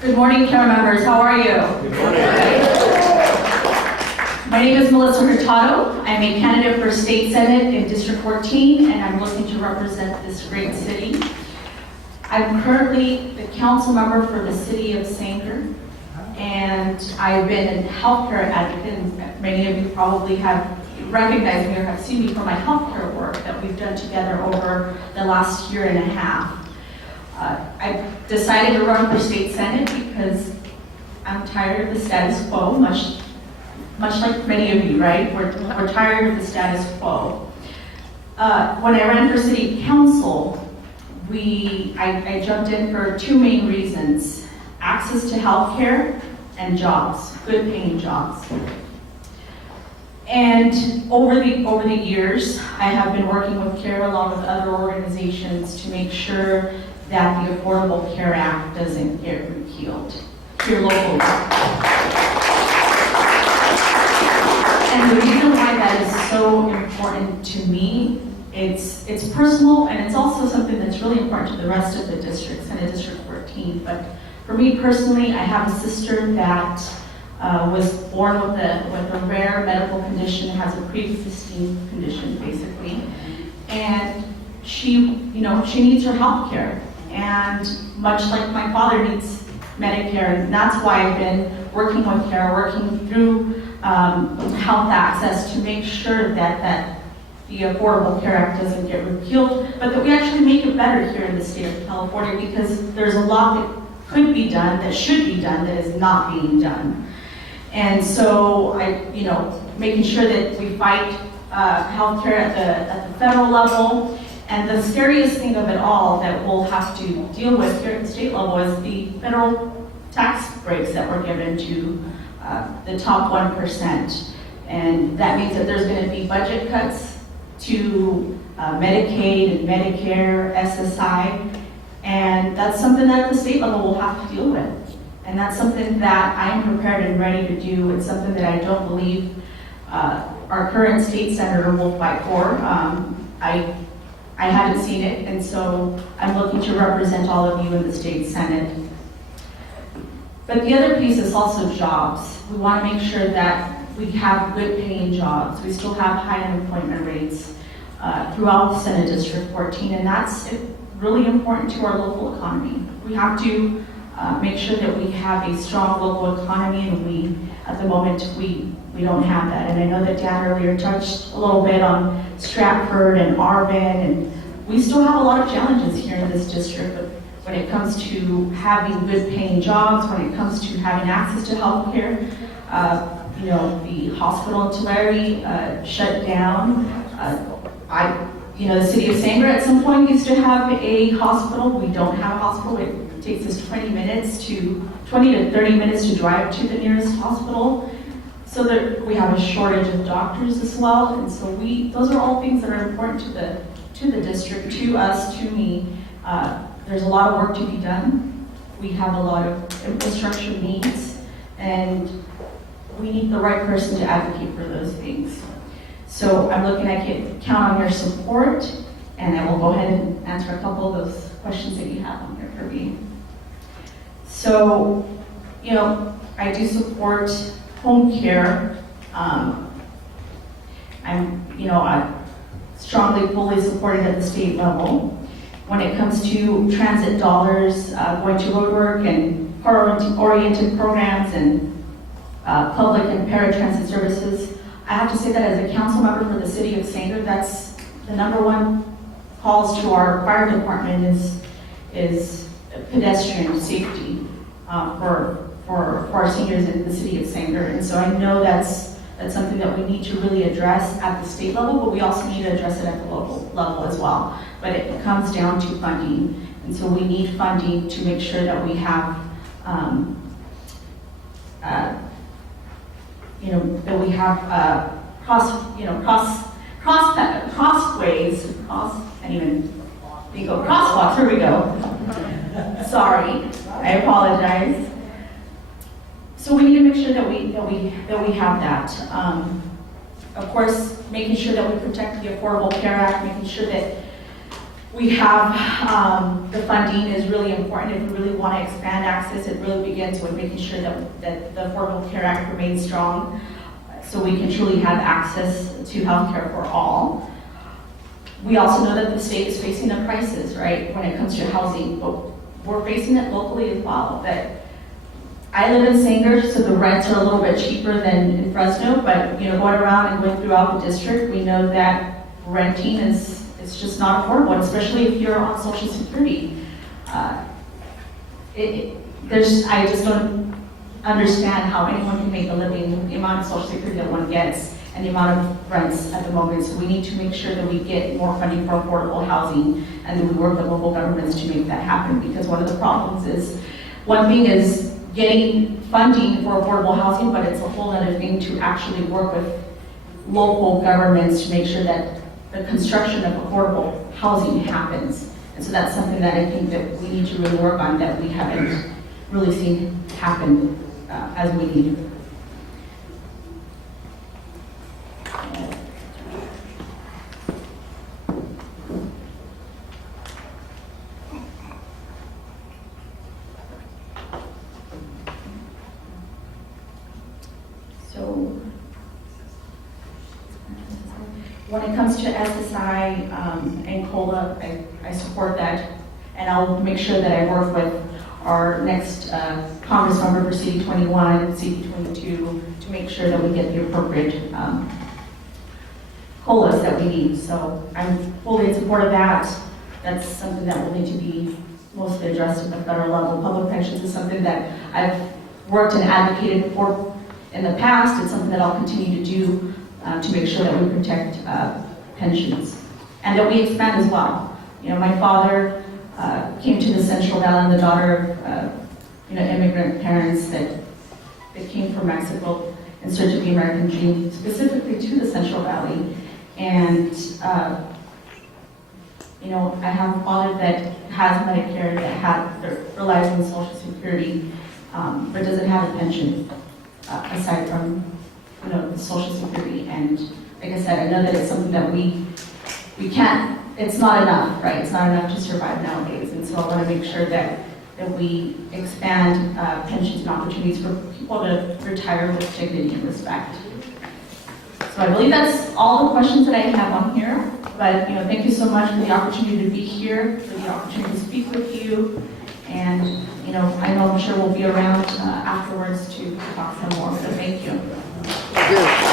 Good morning, CARE members. How are you? Good morning. My name is Melissa Hurtado. I'm a candidate for State Senate in District 14, and I'm looking to represent this great city. I'm currently the council member for the city of Sanger, and I've been a healthcare advocate, and many of you probably have recognized me or have seen me for my healthcare work that we've done together over the last year and a half. I decided to run for state senate because I'm tired of the status quo, much like many of you, right? We're tired of the status quo. When I ran for city council, I jumped in for two main reasons: access to health care and jobs, good paying jobs. And over the years, I have been working with CARE along with other organizations to make sure that the Affordable Care Act doesn't get repealed here locally. And the reason why that is so important to me, it's personal, and it's also something that's really important to the rest of the districts and District 14. But for me personally, I have a sister that was born with a rare medical condition, has a pre-existing condition basically, and she needs her health care. And much like my father needs Medicare, and that's why I've been working with CARE, working through health access to make sure that the Affordable Care Act doesn't get repealed, but that we actually make it better here in the state of California, because there's a lot that could be done, that should be done, that is not being done. And so making sure that we fight healthcare at the federal level. And the scariest thing of it all that we'll have to deal with here at the state level is the federal tax breaks that were given to the top 1%. And that means that there's going to be budget cuts to Medicaid and Medicare, SSI, and that's something that at the state level we'll have to deal with. And that's something that I am prepared and ready to do. It's something that I don't believe our current state senator will fight for. I haven't seen it, and so I'm looking to represent all of you in the state senate. But the other piece is also jobs. We want to make sure that we have good paying jobs. We still have high unemployment rates throughout the Senate District 14, and that's really important to our local economy. We have to make sure that we have a strong local economy, and at the moment, we don't have that. And I know that Dan earlier touched a little bit on Stratford and Arvin, and we still have a lot of challenges here in this district. But when it comes to having good paying jobs, when it comes to having access to health care, the hospital in Tulare shut down. The city of Sanger at some point used to have a hospital. We don't have a hospital. It takes us 20 to 30 minutes to drive to the nearest hospital. So that we have a shortage of doctors as well. And so those are all things that are important to the district, to us, to me. There's a lot of work to be done. We have a lot of infrastructure needs, and we need the right person to advocate for those things. So I'm looking, I can count on your support, and I will go ahead and answer a couple of those questions that you have on here for me. So, I do support home care. I'm strongly, fully supported at the state level. When it comes to transit dollars, going to road work and car-oriented programs and public and paratransit services, I have to say that as a council member for the city of Sanger, that's the number one calls to our fire department is pedestrian safety for our seniors in the city of Sanger. And so I know that's something that we need to really address at the state level, but we also need to address it at the local level as well. But it comes down to funding. And so we need funding to make sure that we have crosswalks, here we go. Sorry, I apologize. So we need to make sure that we have that. Of course, making sure that we protect the Affordable Care Act, making sure that We have, the funding is really important. If we really want to expand access, it really begins with making sure that the Affordable Care Act remains strong so we can truly have access to healthcare for all. We also know that the state is facing a crisis, right, when it comes to housing, but we're facing it locally as well. That I live in Sanger, so the rents are a little bit cheaper than in Fresno, but going around and going throughout the district, we know that renting is just not affordable, especially if you're on Social Security. I just don't understand how anyone can make a living the amount of Social Security that one gets and the amount of rents at the moment. So we need to make sure that we get more funding for affordable housing, and then we work with local governments to make that happen. Because one of the problems is, one thing is getting funding for affordable housing, but it's a whole other thing to actually work with local governments to make sure that the construction of affordable housing happens. And so that's something that I think that we need to really work on, that we haven't really seen happen as we need. So when it comes to SSI and COLA, I support that, and I'll make sure that I work with our next Congress member for CD21, CD22 to make sure that we get the appropriate COLAs that we need. So I'm fully in support of that. That's something that will need to be mostly addressed at the federal level. Public pensions is something that I've worked and advocated for in the past. It's something that I'll continue to do to make sure that we protect pensions and that we expand as well. My father came to the Central Valley. I'm the daughter of immigrant parents that came from Mexico in search of the American dream, specifically to the Central Valley. And I have a father that has Medicare, that relies on Social Security, but doesn't have a pension aside from the Social Security. And like I said, I know that it's something that we can't. It's not enough, right? It's not enough to survive nowadays. And so I want to make sure that we expand pensions and opportunities for people to retire with dignity and respect. So I believe that's all the questions that I have on here. But thank you so much for the opportunity to be here, for the opportunity to speak with you. And I know I'm sure we'll be around afterwards to talk some more. So thank you. Thank you.